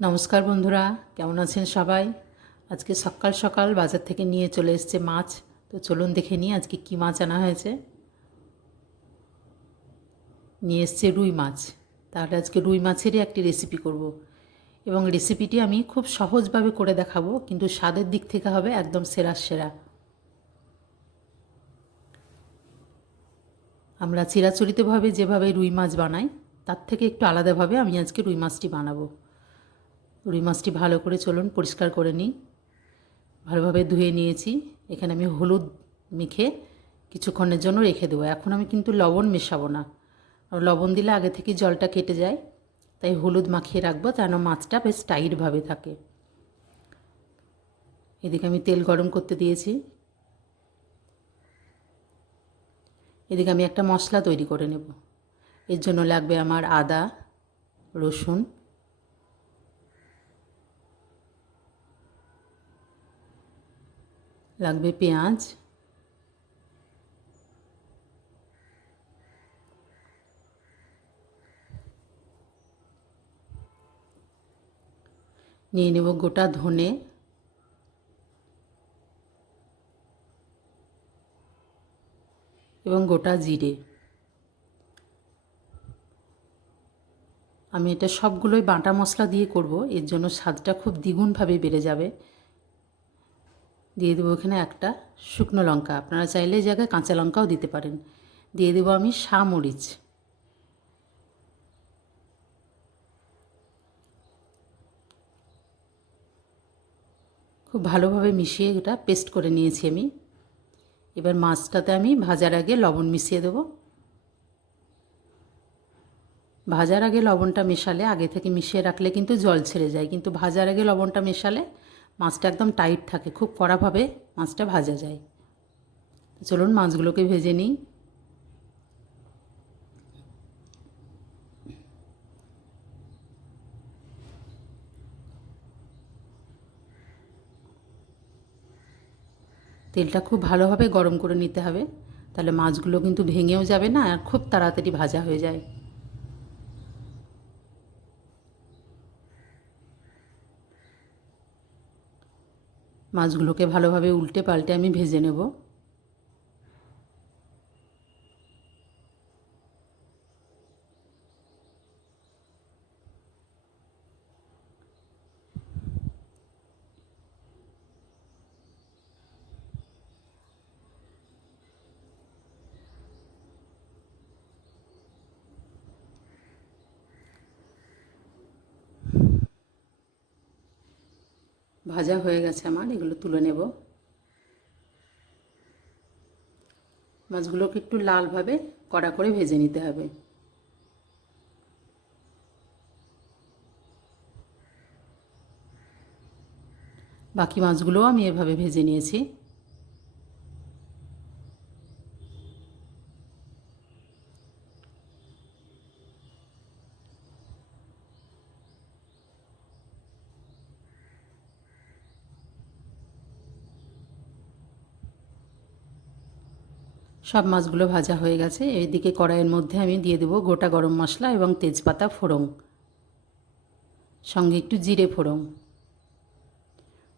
নমস্কার বন্ধুরা, কেমন আছেন সবাই? আজকে সকাল সকাল বাজার থেকে নিয়ে চলে এসছে মাছ। তো চলুন দেখে নিই আজকে কী মাছ আনা হয়েছে। নিয়ে এসছে রুই মাছ। তাহলে আজকে রুই মাছেরই একটি রেসিপি করব। এবং রেসিপিটি আমি খুব সহজভাবে করে দেখাবো, কিন্তু স্বাদের দিক থেকে হবে একদম সেরা সেরা। আমরা চিরাচরিতভাবে যেভাবে রুই মাছ বানাই, তার থেকে একটু আলাদাভাবে আমি আজকে রুই মাছটি বানাবো। রুই মাছটি ভালো করে চলুন, পরিষ্কার করে নিই। ভালোভাবে ধুয়ে নিয়েছি। এখানে আমি হলুদ মেখে কিছুক্ষণের জন্য রেখে দেবো। এখন আমি কিন্তু লবণ মেশাবো না। লবণ দিলে আগে থেকে জলটা কেটে যায়। তাই হলুদ মাখিয়ে রাখব, যেন মাছটা বেশ টাইটভাবে থাকে। এদিকে আমি তেল গরম করতে দিয়েছি। এদিকে আমি একটা মশলা তৈরি করে নেব। এর জন্য লাগবে আমার আদা, রসুন লাগবে পেঁয়াজ। নিয়ে নেব গোটা ধনে। এবং গোটা জিরে। আমি এটা সবগুলোই বাটা মশলা দিয়ে করব, এর জন্য স্বাদটা খুব দ্বিগুণভাবে বেড়ে যাবে। দিয়ে দেবো এখানে একটা শুকনো লঙ্কা। আপনারা চাইলে জায়গায় কাঁচা লঙ্কাও দিতে পারেন। দিয়ে দেবো আমি মরিচ খুব ভালোভাবে মিশিয়ে এটা পেস্ট করে নিয়েছি আমি। এবার মাছটাতে আমি ভাজার আগে লবণ মিশিয়ে দেবো। ভাজার আগে লবণটা মেশালে, আগে থেকে মিশিয়ে রাখলে কিন্তু জল ছেড়ে যায়। কিন্তু ভাজার আগে লবণটা মেশালে মাছটা একদম টাইট থাকে, খুব কড়াভাবে মাছটা ভাজা যায়। চলুন মাছগুলোকে ভেজে নিই। তেলটা খুব ভালোভাবে গরম করে নিতে হবে, তাহলে মাছগুলো কিন্তু ভেঙেও যাবে না আর খুব তাড়াতাড়ি ভাজা হয়ে যায়। মাছগুলোকে ভালোভাবে উল্টে পাল্টে আমি ভেজে নেব। ভাজা হয়ে গেছে আমার, এগুলো তুলে নেব। মাছগুলোকে একটু লালভাবে কড়া করে ভেজে নিতে হবে। বাকি মাছগুলোও আমি এভাবে ভেজে নিয়েছি। সব মাছগুলো ভাজা হয়ে গেছে। এইদিকে কড়াইয়ের মধ্যে আমি দিয়ে দেবো গোটা গরম মশলা এবং তেজপাতা ফোড়ং সঙ্গে একটু জিরে ফোড়ং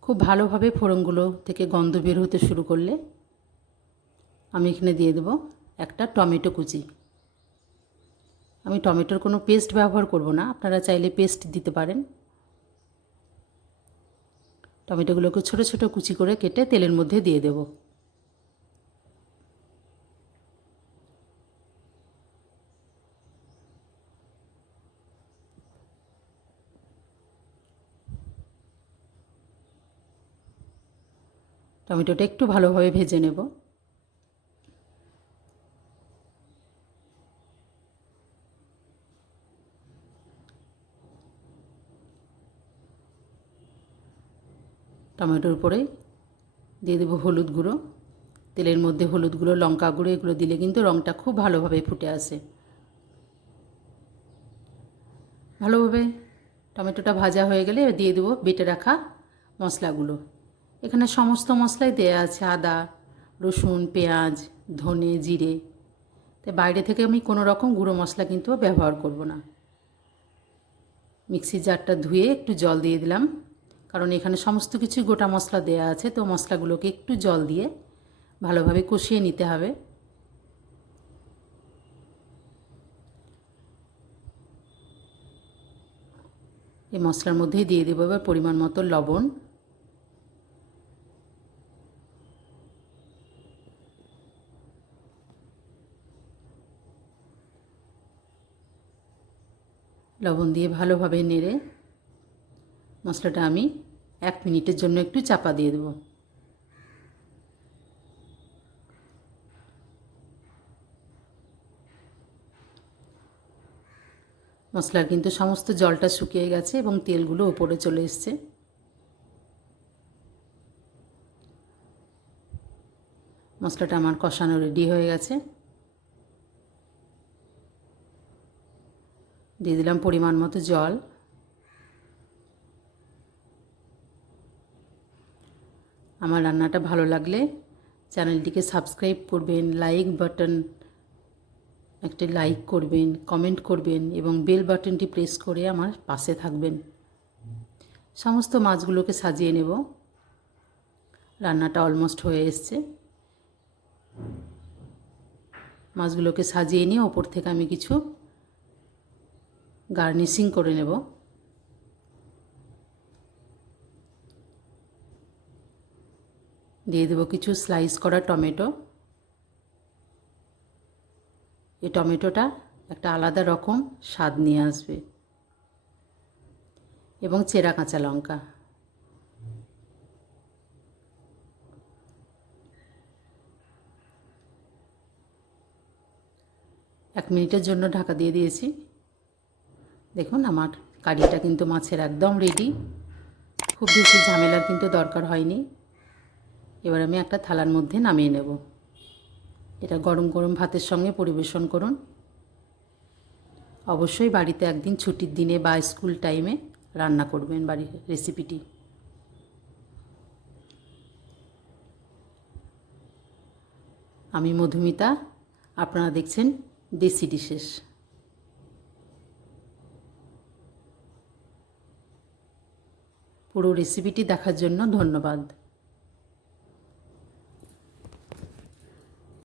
খুব ভালোভাবে ফোড়নগুলো থেকে গন্ধ বের হতে শুরু করলে আমি এখানে দিয়ে দেবো একটা টমেটো কুচি। আমি টমেটোর কোনো পেস্ট ব্যবহার করব না, আপনারা চাইলে পেস্ট দিতে পারেন। টমেটোগুলোকে ছোটো ছোটো কুচি করে কেটে তেলের মধ্যে দিয়ে দেবো। টমেটোটা একটু ভালোভাবে ভেজে নেব। টমেটোর উপরে দিয়ে দেবো হলুদ গুঁড়ো। তেলের মধ্যে হলুদ গুঁড়ো, লঙ্কা গুঁড়ো, এগুলো দিলে কিন্তু রঙটা খুব ভালোভাবে ফুটে আসে। ভালোভাবে টমেটোটা ভাজা হয়ে গেলে দিয়ে দেবো বেটে রাখা মশলাগুলো। এখানে সমস্ত মশলাই দেওয়া আছে, আদা, রসুন, পেঁয়াজ, ধনে, জিরে। তাই বাইরে থেকে আমি কোনো রকম গুঁড়ো মশলা কিন্তু ব্যবহার করব না। মিক্সির জারটা ধুয়ে একটু জল দিয়ে দিলাম। কারণ এখানে সমস্ত কিছু গোটা মশলা দেওয়া আছে, তো মশলাগুলোকে একটু জল দিয়ে ভালোভাবে কষিয়ে নিতে হবে। এই মশলার মধ্যেই দিয়ে দেবো এবার পরিমাণ মতো লবণ। লবণ দিয়ে ভালোভাবে নেড়ে মশলাটা আমি এক মিনিটের জন্য একটু চাপা দিয়ে দেবো। মশলার কিন্তু সমস্ত জলটা শুকিয়ে গেছে এবং তেলগুলো ওপরে চলে এসছে। মশলাটা আমার কষানো রেডি হয়ে গেছে। দিয়ে দিলাম পরিমাণ মতো জল। আমার রান্নাটা ভালো লাগলে চ্যানেলটিকে সাবস্ক্রাইব করবেন, লাইক বাটন একটা লাইক করবেন, কমেন্ট করবেন এবং বেল বাটনটি প্রেস করে আমার পাশে থাকবেন। সমস্ত মাছগুলোকে সাজিয়ে নেব। রান্নাটা অলমোস্ট হয়ে এসছে। মাছগুলোকে সাজিয়ে নিয়ে ওপর থেকে আমি কিছু গার্নিশিং করে নেব। দিয়ে দেবো কিছু স্লাইস করা টমেটো। এই টমেটোটা একটা আলাদা রকম স্বাদ নিয়ে আসবে। এবং চেরা কাঁচা লঙ্কা। এক মিনিটের জন্য ঢাকা দিয়ে দিয়েছি। দেখুন, আমার কারিটা কিন্তু মাছের একদম রেডি খুব বেশি ঝামেলার কিন্তু দরকার হয়নি। এবার আমি একটা থালার মধ্যে নামিয়ে নেব। এটা গরম গরম ভাতের সঙ্গে পরিবেশন করুন। অবশ্যই বাড়িতে একদিন ছুটির দিনে বা স্কুল টাইমে রান্না করবেন বাড়ির রেসিপিটি আমি মধুমিতা, আপনারা দেখছেন দেশি ডিশেস পুরো রেসিপিটি দেখার জন্য ধন্যবাদ।